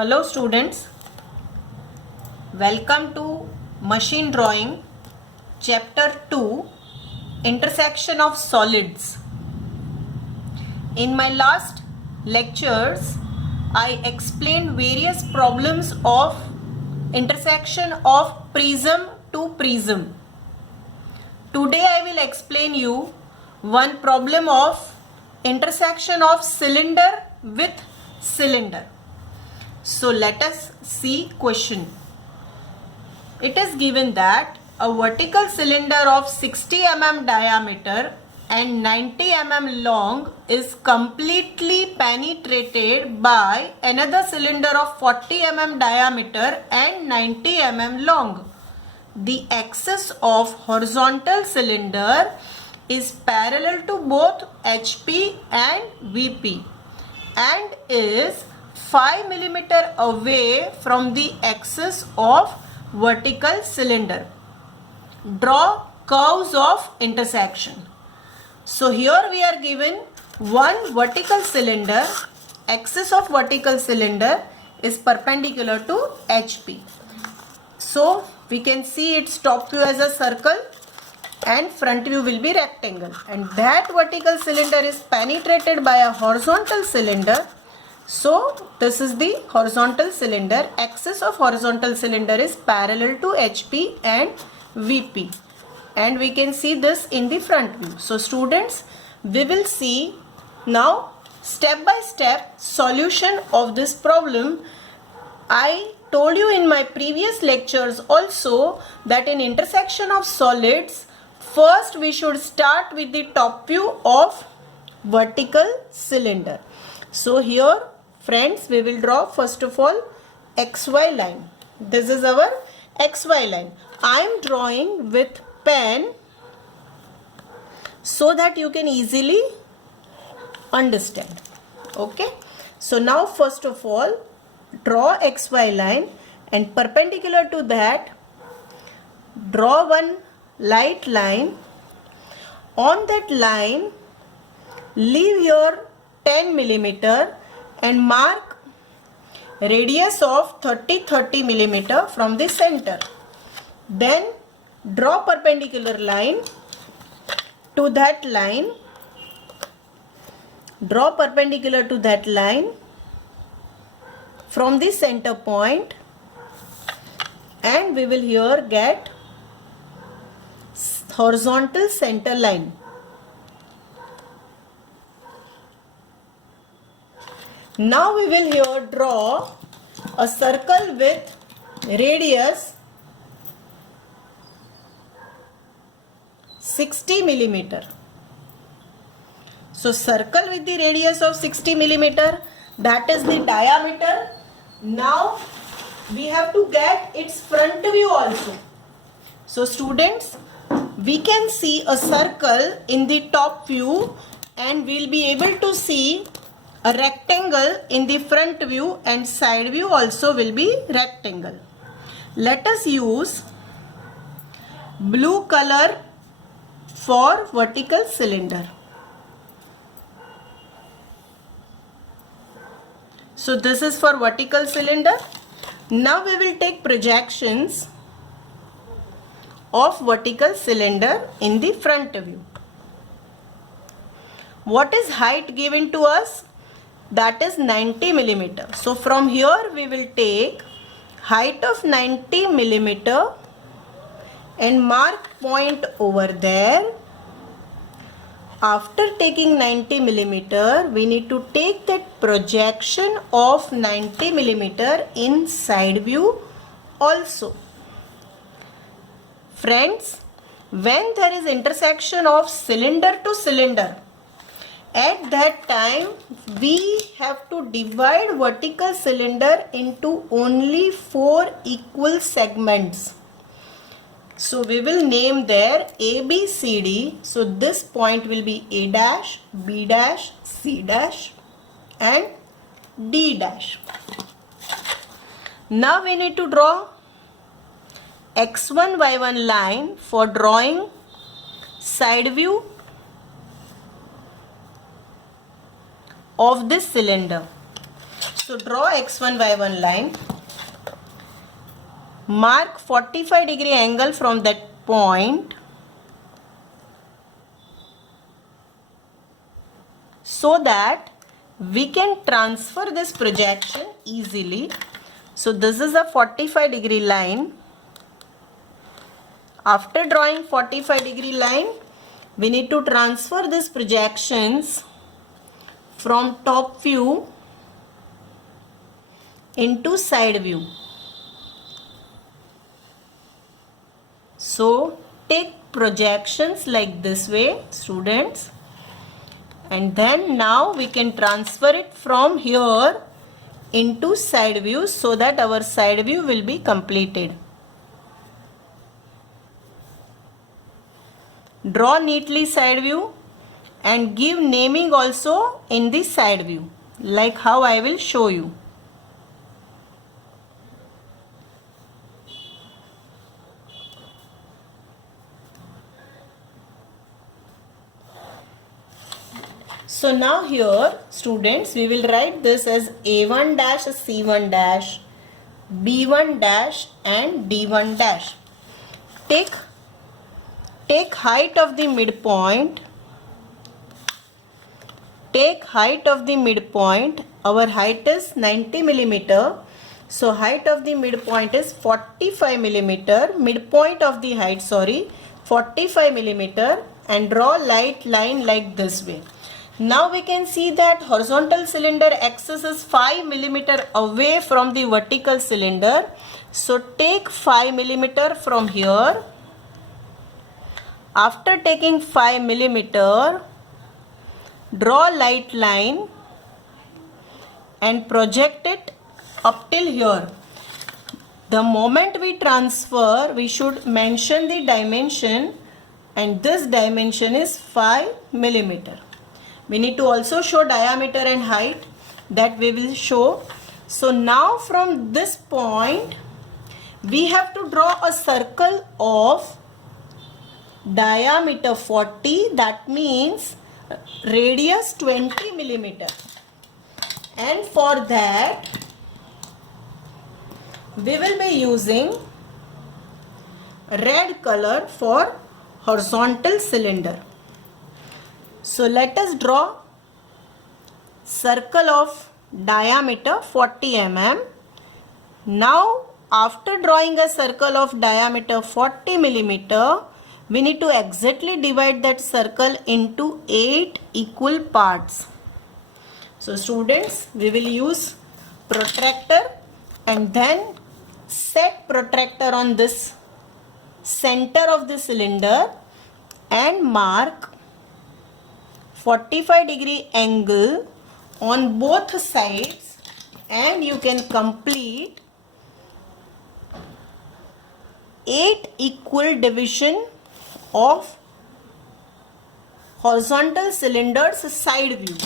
Hello students, welcome to Machine Drawing Chapter 2 Intersection of Solids. In my last lectures, I explained various problems of intersection of prism to prism. Today I will explain you one problem of intersection of cylinder with cylinder. So let us see question. It is given that a vertical cylinder of 60 mm diameter and 90 mm long is completely penetrated by another cylinder of 40 mm diameter and 90 mm long. The axis of horizontal cylinder is parallel to both HP and VP and is 5 mm away from the axis of vertical cylinder. Draw curves of intersection. So here we are given one vertical cylinder. Axis of vertical cylinder is perpendicular to HP. So we can see its top view as a circle and front view will be rectangle, and that vertical cylinder is penetrated by a horizontal cylinder. So this is the horizontal cylinder. Axis of horizontal cylinder is parallel to HP and VP, and we can see this in the front view. So students, we will see now step by step solution of this problem. I told you in my previous lectures also that in intersection of solids, first we should start with the top view of vertical cylinder. So here friends, we will draw first of all XY line. This is our XY line. I am drawing with pen so that you can easily understand. Okay. So now first of all draw XY line, and perpendicular to that draw one light line. On that line leave your 10 mm and mark radius of 30 mm from the center. Then draw perpendicular line to that line. Draw perpendicular to that line from the center point, and we will here get horizontal center line. Now we will here draw a circle with radius 60 mm. So circle with the radius of 60 mm, that is the diameter. Now we have to get its front view also. So students, we can see a circle in the top view, and we will be able to see a rectangle in the front view, and side view also will be rectangle. Let us use blue color for vertical cylinder. So this is for vertical cylinder. Now we will take projections of vertical cylinder in the front view. What is height given to us? That is 90 mm. So from here we will take height of 90 mm and mark point over there. After taking 90 mm, we need to take that projection of 90 mm in side view also. Friends, when there is intersection of cylinder to cylinder, at that time we have to divide vertical cylinder into only 4 equal segments. So we will name there A, B, C, D. So this point will be A dash, B dash, C dash and D dash. Now we need to draw X1, Y1 line for drawing side view of this cylinder. So draw x1 y1 line. Mark 45-degree angle from that point so that we can transfer this projection easily. So this is a 45-degree line. After drawing 45-degree line, we need to transfer these projections from top view into side view. So take projections like this way, students, and then now we can transfer it from here into side view so that our side view will be completed. Draw neatly side view and give naming also in the side view, like how I will show you. So now here, students, we will write this as A1 dash, C1 dash, B1 dash and D1 dash. Take height of the midpoint. Take height of the midpoint. Our height is 90 millimeter. So height of the midpoint is 45 millimeter. Midpoint of the height, 45 millimeter, and draw light line like this way. Now we can see that horizontal cylinder axis is 5 millimeter away from the vertical cylinder. So take 5 millimeter from here. After taking 5 millimeter, draw light line and project it up till here. The moment we transfer, we should mention the dimension, and this dimension is 5 millimeter. We need to also show diameter and height, that we will show. So now from this point, we have to draw a circle of diameter 40, that means radius 20 millimeter. And for that, we will be using red color for horizontal cylinder. So let us draw circle of diameter 40 mm. Now after drawing a circle of diameter 40 millimeter, we need to exactly divide that circle into 8 equal parts. So students, we will use protractor and then set protractor on this center of the cylinder and mark 45-degree angle on both sides, and you can complete 8 equal division of horizontal cylinder's side view.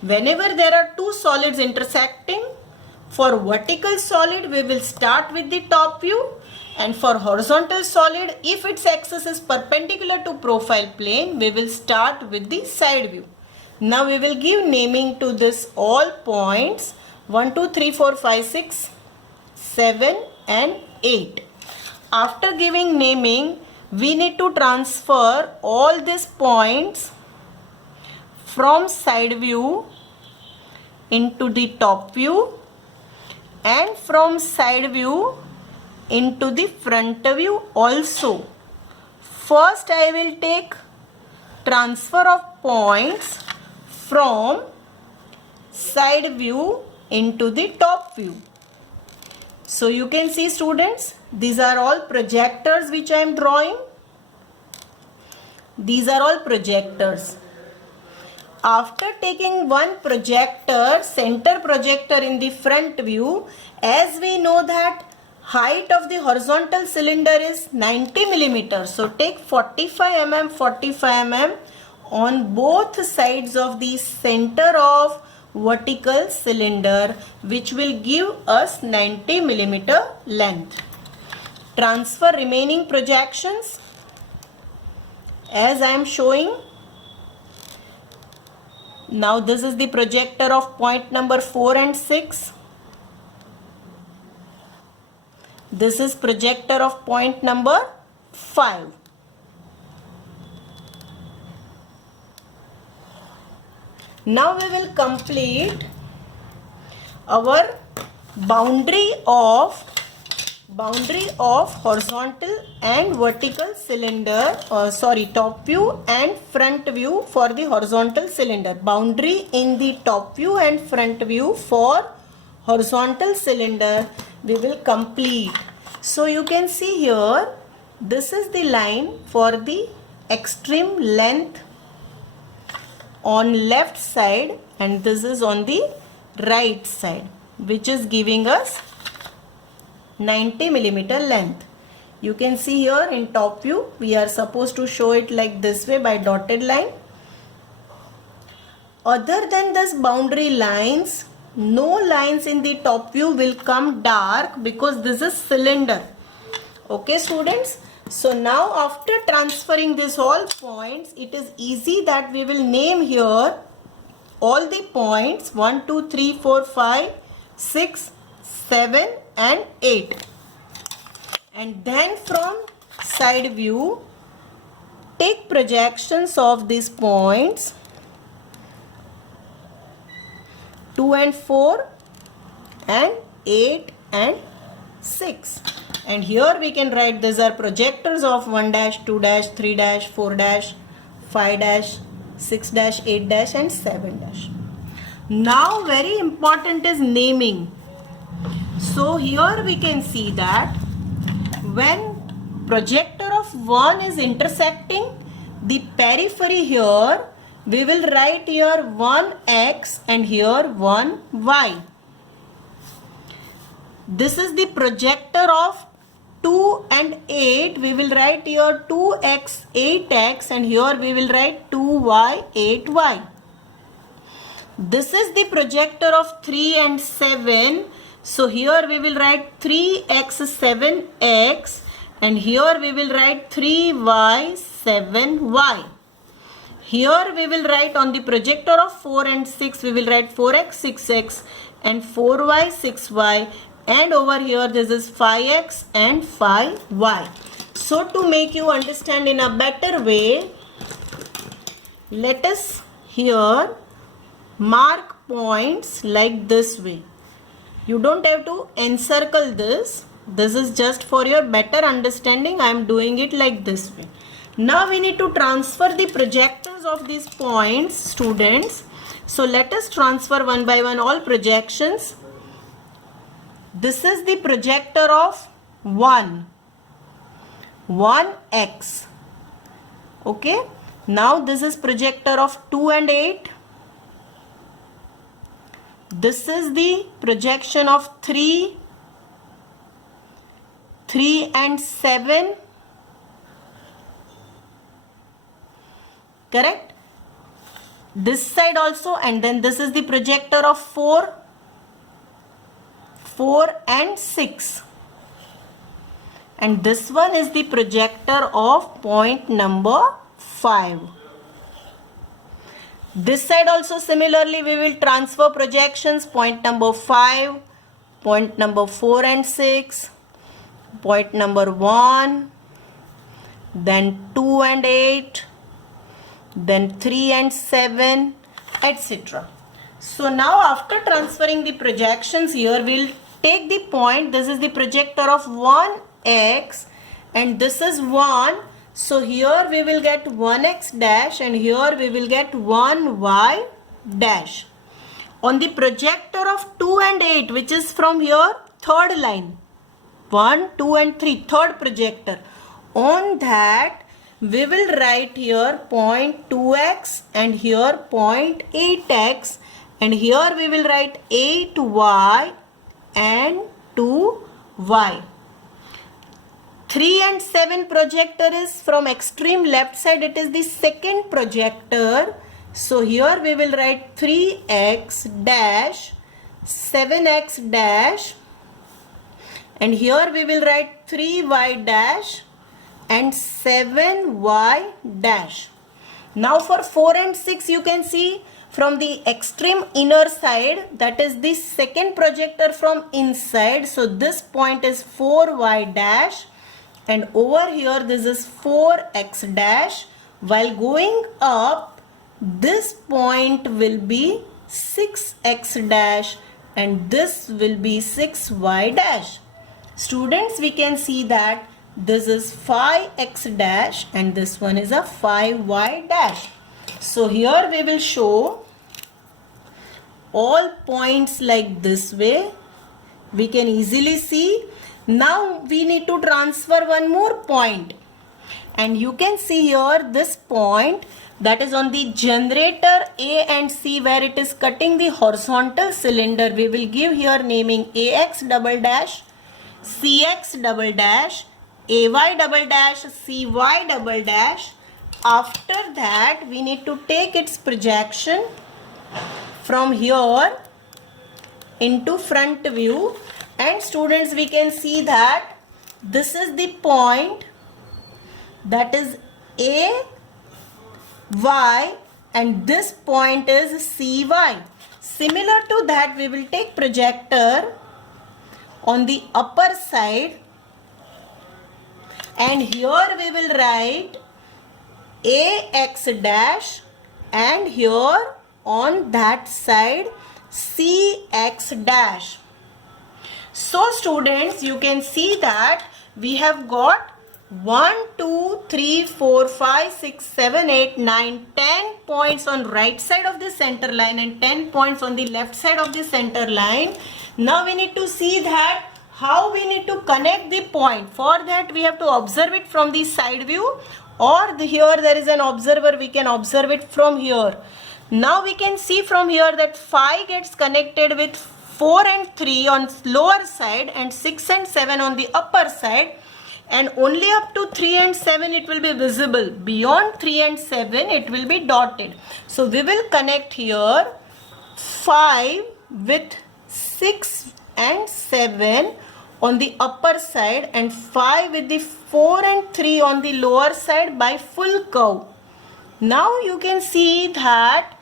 Whenever there are two solids intersecting, for vertical solid we will start with the top view, and for horizontal solid, if its axis is perpendicular to profile plane, we will start with the side view. Now we will give naming to this all points 1, 2, 3, 4, 5, 6, 7 and 8. After giving naming, we need to transfer all these points from side view into the top view and from side view into the front view also. First I will take transfer of points from side view into the top view. So you can see, students, these are all projectors which I am drawing. These are all projectors. After taking one projector, center projector in the front view, as we know that height of the horizontal cylinder is 90 millimeter. So take 45 mm on both sides of the center of vertical cylinder, which will give us 90 millimeter length. Transfer remaining projections as I am showing. Now this is the projector of point number 4 and 6. This is projector of point number 5. Now we will complete our boundary of horizontal and vertical cylinder, top view and front view for the horizontal cylinder. Boundary in the top view and front view for horizontal cylinder we will complete. So you can see here, this is the line for the extreme length on left side and this is on the right side, which is giving us 90 millimeter length. You can see here in top view we are supposed to show it like this way by dotted line. Other than this boundary lines, no lines in the top view will come dark because this is cylinder. Okay students, so now after transferring this all points, it is easy that we will name here all the points 1, 2, 3, 4, 5, 6, 7 and 8. And then from side view, take projections of these points 2 and 4 and 8 and 6. And here we can write these are projectors of 1 dash, 2 dash, 3 dash, 4 dash, 5 dash, 6 dash, 8 dash and 7 dash. Now very important is naming. So here we can see that when projector of 1 is intersecting the periphery here, we will write here 1x and here 1y. This is the projector of 2 and 8. We will write here 2x, 8x and here we will write 2y, 8y. This is the projector of 3 and 7. So here we will write 3x, 7x and here we will write 3y, 7y. Here we will write on the projector of 4 and 6, we will write 4x, 6x and 4y, 6y. And over here this is 5x and 5y. So to make you understand in a better way, let us here mark points like this way. You don't have to encircle this. This is just for your better understanding. I am doing it like this way. Now we need to transfer the projectors of these points, students. So let us transfer one by one all projections. This is the projector of 1, 1x. Okay. Now this is projector of 2 and 8. This is the projection of 3, 3 and 7. Correct? This side also, and then this is the projector of 4, 4 and 6. And this one is the projector of point number 5. This side also similarly we will transfer projections point number 5, point number 4 and 6, point number 1, then 2 and 8, then 3 and 7, etc. So now after transferring the projections here, we will take the point, this is the projector of 1x and this is 1. So here we will get 1x dash and here we will get 1y dash. On the projector of 2 and 8, which is from here, third line, 1, 2 and 3, third projector. On that we will write here point 2x and here point 8x and here we will write 8y and 2y. 3 and 7 projector is from extreme left side, it is the second projector. So here we will write 3x dash, 7x dash and here we will write 3y dash and 7y dash. Now for 4 and 6 you can see from the extreme inner side, that is the second projector from inside. So this point is 4y dash, and over here this is 4x dash. While going up, this point will be 6x dash and this will be 6y dash. Students, we can see that this is 5x dash and this one is a 5y dash. So here we will show all points like this way. We can easily see. Now we need to transfer one more point, and you can see here this point that is on the generator A and C, where it is cutting the horizontal cylinder. We will give here naming AX double dash, CX double dash, AY double dash, CY double dash. After that we need to take its projection from here into front view, and students, we can see that this is the point, that is A Y, and this point is CY. Similar to that, we will take projector on the upper side, and here we will write AX dash, and here on that side CX dash. So students, you can see that we have got 1, 2, 3, 4, 5, 6, 7, 8, 9, 10 points on right side of the center line and 10 points on the left side of the center line. Now we need to see that how we need to connect the point. For that we have to observe it from the side view, or here there is an observer, we can observe it from here. Now we can see from here that 5 gets connected with 4 and 3 on lower side and 6 and 7 on the upper side, and only up to 3 and 7 it will be visible. Beyond 3 and 7 it will be dotted. So we will connect here 5 with 6 and 7 on the upper side and 5 with the 4 and 3 on the lower side by full curve. Now you can see that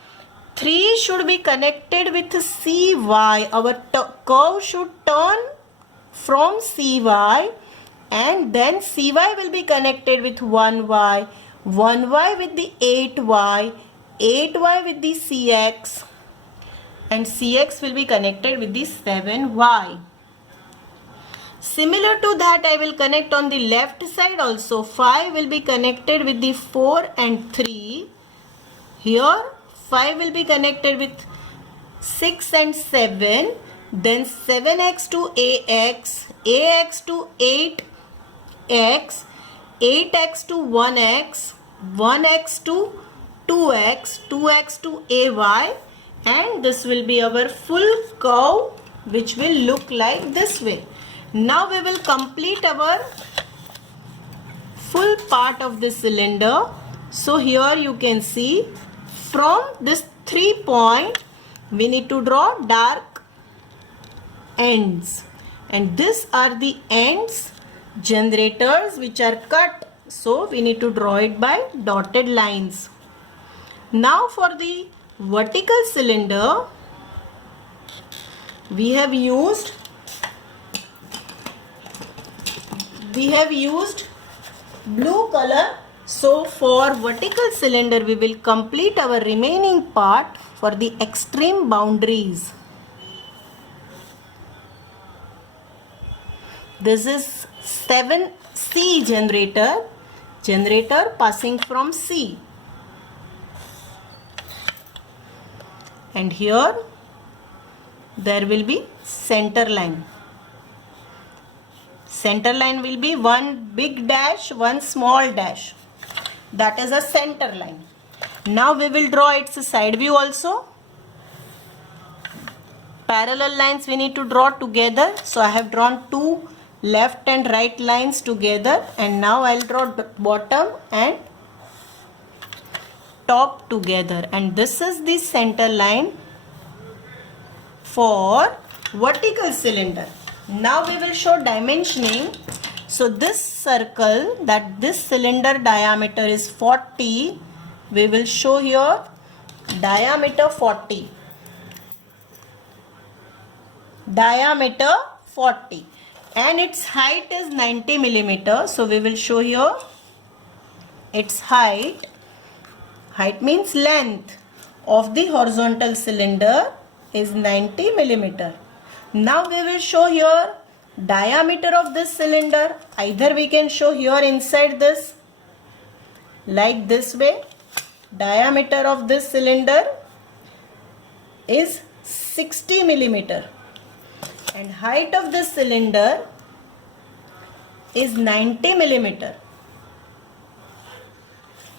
3 should be connected with CY. Our curve should turn from CY, and then CY will be connected with 1Y, 1Y with the 8Y, 8Y with the CX, and CX will be connected with the 7Y. Similar to that, I will connect on the left side also. 5 will be connected with the 4 and 3. Here 5 will be connected with 6 and 7. Then 7x to AX, AX to 8x, 8x to 1x, 1x to 2x, 2x to AY, and this will be our full curve, which will look like this way. Now we will complete our full part of the cylinder. So here you can see from this 3 point we need to draw dark ends, and these are the ends generators which are cut, so we need to draw it by dotted lines. Now for the vertical cylinder we have used blue color. So for vertical cylinder we will complete our remaining part for the extreme boundaries. This is 7C generator passing from C, and here there will be center line. Center line will be one big dash, one small dash. That is a center line. Now we will draw its side view also. Parallel lines we need to draw together. So I have drawn 2 left and right lines together, and now I will draw bottom and top together, and this is the center line for vertical cylinder. Now we will show dimensioning. So this circle, that this cylinder diameter is 40, we will show here diameter 40, diameter 40, and its height is 90 millimeter. So we will show here its height. Height means length of the horizontal cylinder is 90 millimeter. Now we will show here diameter of this cylinder. Either we can show here inside this like this way. Diameter of this cylinder is 60 millimeter and height of this cylinder is 90 millimeter.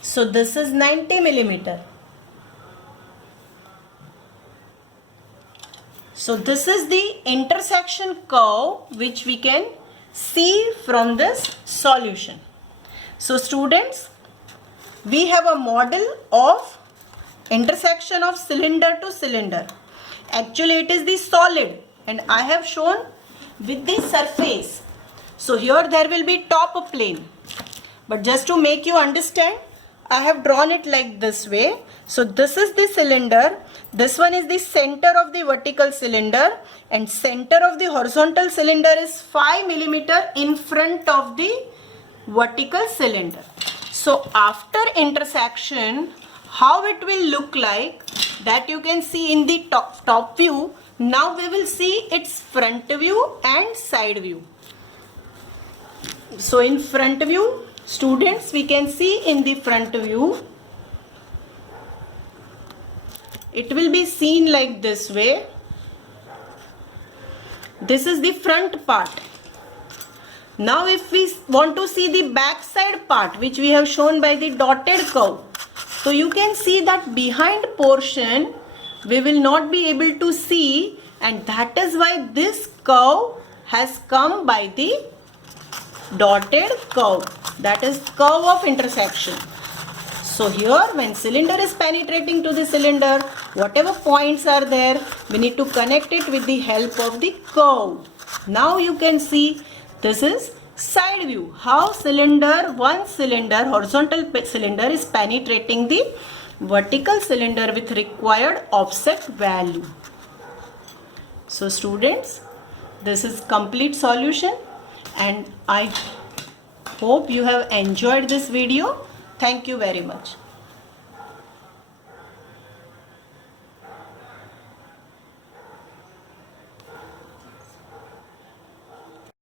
So this is 90 millimeter. So this is the intersection curve which we can see from this solution. So students, we have a model of intersection of cylinder to cylinder. Actually it is the solid and I have shown with the surface. So here there will be top plane. But just to make you understand, I have drawn it like this way. So this is the cylinder. This one is the center of the vertical cylinder and center of the horizontal cylinder is 5 millimeter in front of the vertical cylinder. So after intersection, how it will look like, that you can see in the top view. Now we will see its front view and side view. So in front view, students, we can see in the front view, it will be seen like this way. This is the front part. Now if we want to see the back side part, which we have shown by the dotted curve, so you can see that behind portion we will not be able to see, and that is why this curve has come by the dotted curve, that is curve of intersection. So here when cylinder is penetrating to the cylinder, whatever points are there, we need to connect it with the help of the curve. Now you can see this is side view, how one cylinder, horizontal cylinder is penetrating the vertical cylinder with required offset value. So students, this is complete solution and I hope you have enjoyed this video. Thank you very much.